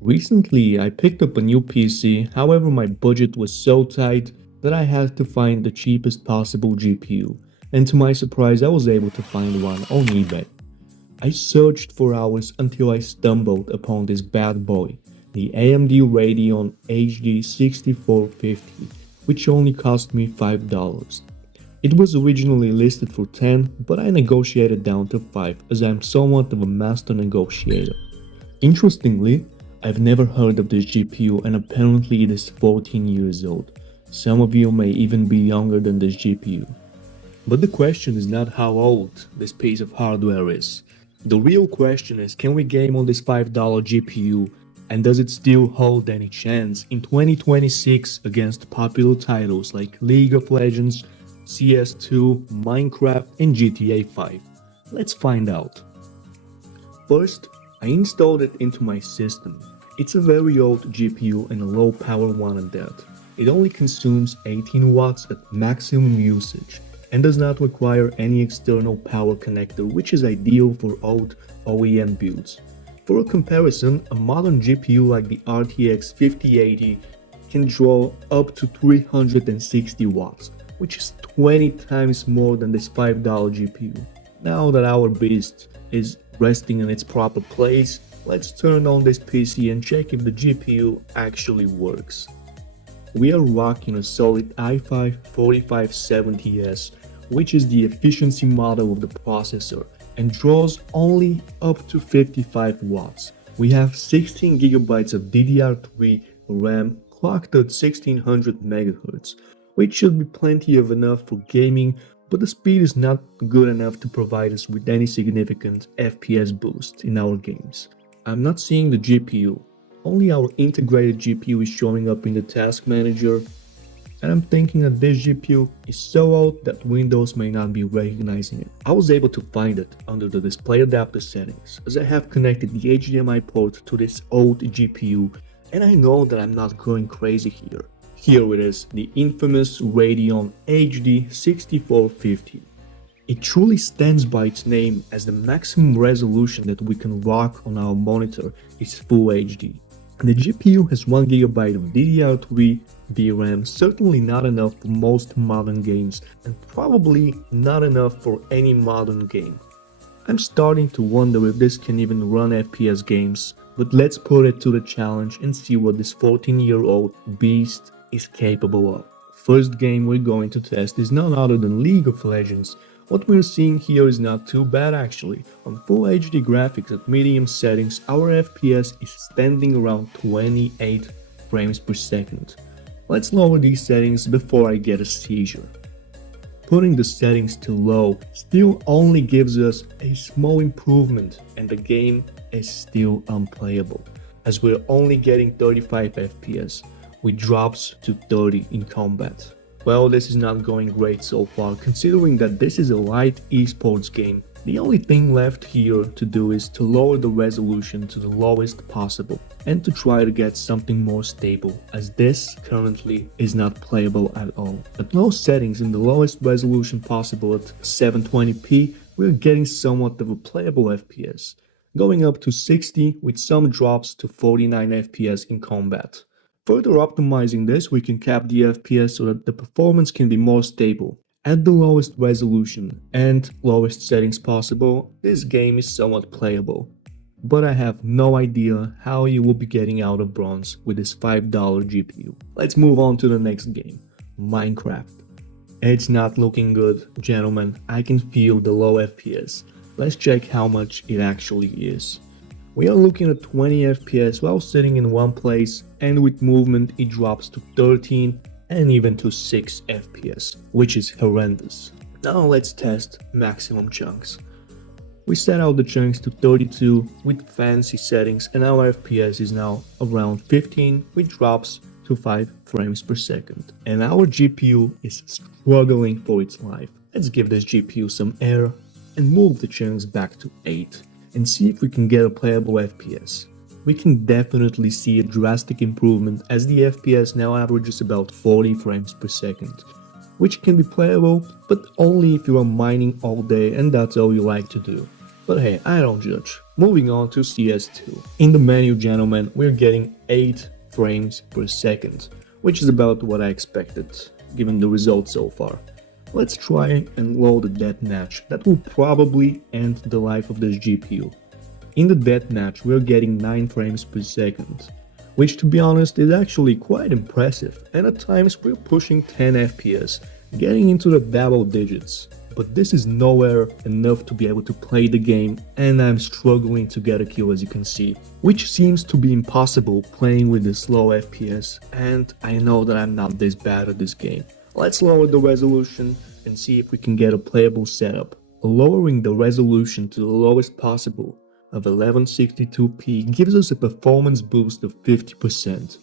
Recently, I picked up a new PC, however my budget was so tight that I had to find the cheapest possible GPU, and to my surprise I was able to find one on eBay. I searched for hours until I stumbled upon this bad boy, the AMD Radeon HD 6450, which only cost me $5. It was originally listed for 10, but I negotiated down to 5 as I'm somewhat of a master negotiator. Interestingly, I've never heard of this GPU and apparently it is 14 years old. Some of you may even be younger than this GPU. But the question is not how old this piece of hardware is. The real question is, can we game on this $5 GPU and does it still hold any chance in 2026 against popular titles like League of Legends, CS2, Minecraft and GTA 5? Let's find out. First, I installed it into my system. It's a very old GPU and a low power one at that. It only consumes 18 watts at maximum usage and does not require any external power connector, which is ideal for old OEM builds. For a comparison, a modern GPU like the RTX 5080 can draw up to 360 watts, which is 20 times more than this $5 GPU. Now that our beast is resting in its proper place, let's turn on this PC and check if the GPU actually works. We are rocking a solid i5 4570S, which is the efficiency model of the processor and draws only up to 55 watts. We have 16 gigabytes of DDR3 RAM clocked at 1600 MHz, which should be plenty of enough for gaming, but the speed is not good enough to provide us with any significant FPS boost in our games. I'm not seeing the GPU, only our integrated GPU is showing up in the task manager, and I'm thinking that this GPU is so old that Windows may not be recognizing it. I was able to find it under the display adapter settings, as I have connected the HDMI port to this old GPU, and I know that I'm not going crazy here. Here it is, the infamous Radeon HD 6450. It truly stands by its name, as the maximum resolution that we can rock on our monitor is Full HD. The GPU has 1GB of DDR3 VRAM, certainly not enough for most modern games and probably not enough for any modern game. I'm starting to wonder if this can even run FPS games, but let's put it to the challenge and see what this 14-year-old beast is capable of. First game we're going to test is none other than League of Legends. What we're seeing here is not too bad actually. On Full HD graphics at medium settings, our FPS is standing around 28 frames per second. Let's lower these settings before I get a seizure. Putting the settings to low still only gives us a small improvement and the game is still unplayable, as we're only getting 35 FPS, with drops to 30 in combat. Well, this is not going great so far, considering that this is a light esports game. The only thing left here to do is to lower the resolution to the lowest possible and to try to get something more stable, as this currently is not playable at all. At low settings in the lowest resolution possible at 720p, we're getting somewhat of a playable FPS, going up to 60 with some drops to 49 FPS in combat. Further optimizing this, we can cap the FPS so that the performance can be more stable. At the lowest resolution and lowest settings possible, this game is somewhat playable. But I have no idea how you will be getting out of bronze with this $5 GPU. Let's move on to the next game, Minecraft. It's not looking good, gentlemen. I can feel the low FPS. Let's check how much it actually is. We are looking at 20 FPS while sitting in one place, and with movement it drops to 13 and even to 6 FPS, which is horrendous. Now let's test maximum chunks. We set out the chunks to 32 with fancy settings and our FPS is now around 15 with drops to 5 frames per second. And our GPU is struggling for its life. Let's give this GPU some air and move the chunks back to 8 and see if we can get a playable FPS. We can definitely see a drastic improvement, as the FPS now averages about 40 frames per second, which can be playable, but only if you are mining all day and that's all you like to do. But hey, I don't judge. Moving on to CS2. In the menu, gentlemen, we're getting 8 frames per second, which is about what I expected, given the results so far. Let's try and load a deathmatch that will probably end the life of this GPU. In the deathmatch, we're getting 9 frames per second, which to be honest is actually quite impressive, and at times we're pushing 10 FPS, getting into the double digits. But this is nowhere enough to be able to play the game, and I'm struggling to get a kill, as you can see, which seems to be impossible playing with this low FPS, and I know that I'm not this bad at this game. Let's lower the resolution and see if we can get a playable setup. Lowering the resolution to the lowest possible of 1162p gives us a performance boost of 50%,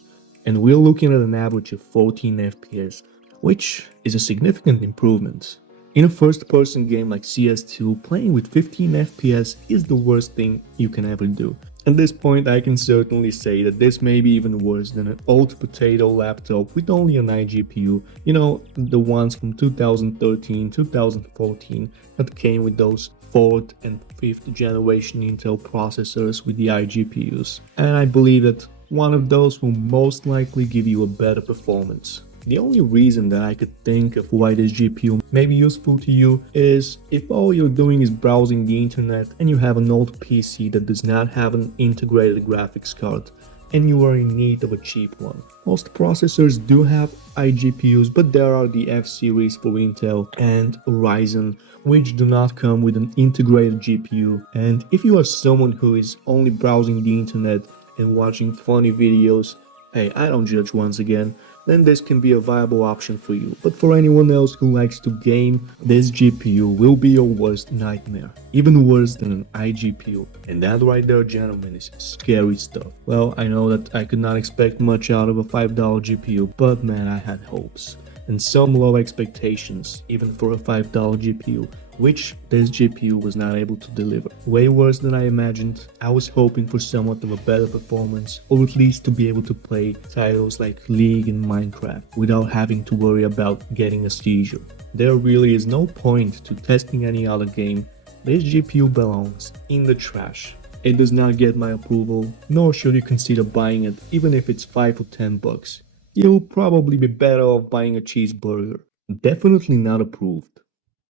and we're looking at an average of 14 FPS, which is a significant improvement. In a first-person game like CS2, playing with 15 FPS is the worst thing you can ever do. At this point, I can certainly say that this may be even worse than an old potato laptop with only an iGPU, you know, the ones from 2013, 2014 that came with those 4th and 5th generation Intel processors with the iGPUs. And I believe that one of those will most likely give you a better performance. The only reason that I could think of why this GPU may be useful to you is if all you're doing is browsing the internet and you have an old PC that does not have an integrated graphics card and you are in need of a cheap one. Most processors do have iGPUs, but there are the F series for Intel and Ryzen, which do not come with an integrated GPU. And if you are someone who is only browsing the internet and watching funny videos, hey, I don't judge once again, then this can be a viable option for you. But for anyone else who likes to game, this GPU will be your worst nightmare. Even worse than an iGPU. And that right there, gentlemen, is scary stuff. Well, I know that I could not expect much out of a $5 GPU, but man, I had hopes. And some low expectations, even for a $5 GPU, which this GPU was not able to deliver. Way worse than I imagined. I was hoping for somewhat of a better performance, or at least to be able to play titles like League and Minecraft without having to worry about getting a seizure. There really is no point to testing any other game. This GPU belongs in the trash. It does not get my approval, nor should you consider buying it even if it's 5 or 10 bucks. You'll probably be better off buying a cheeseburger. Definitely not approved.